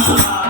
Tempo.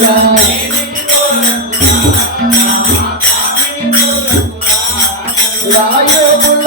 నరమే ద్రోబుల్ల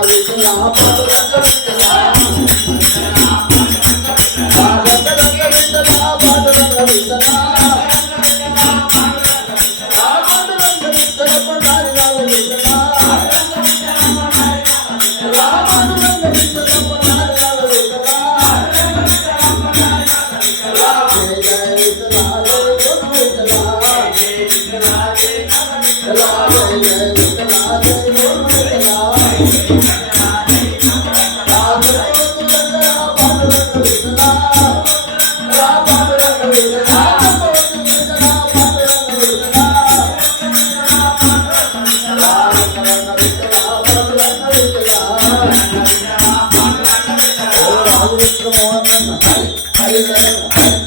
कवितया भगवत कवितया గోరకురా నరురా ఏమా?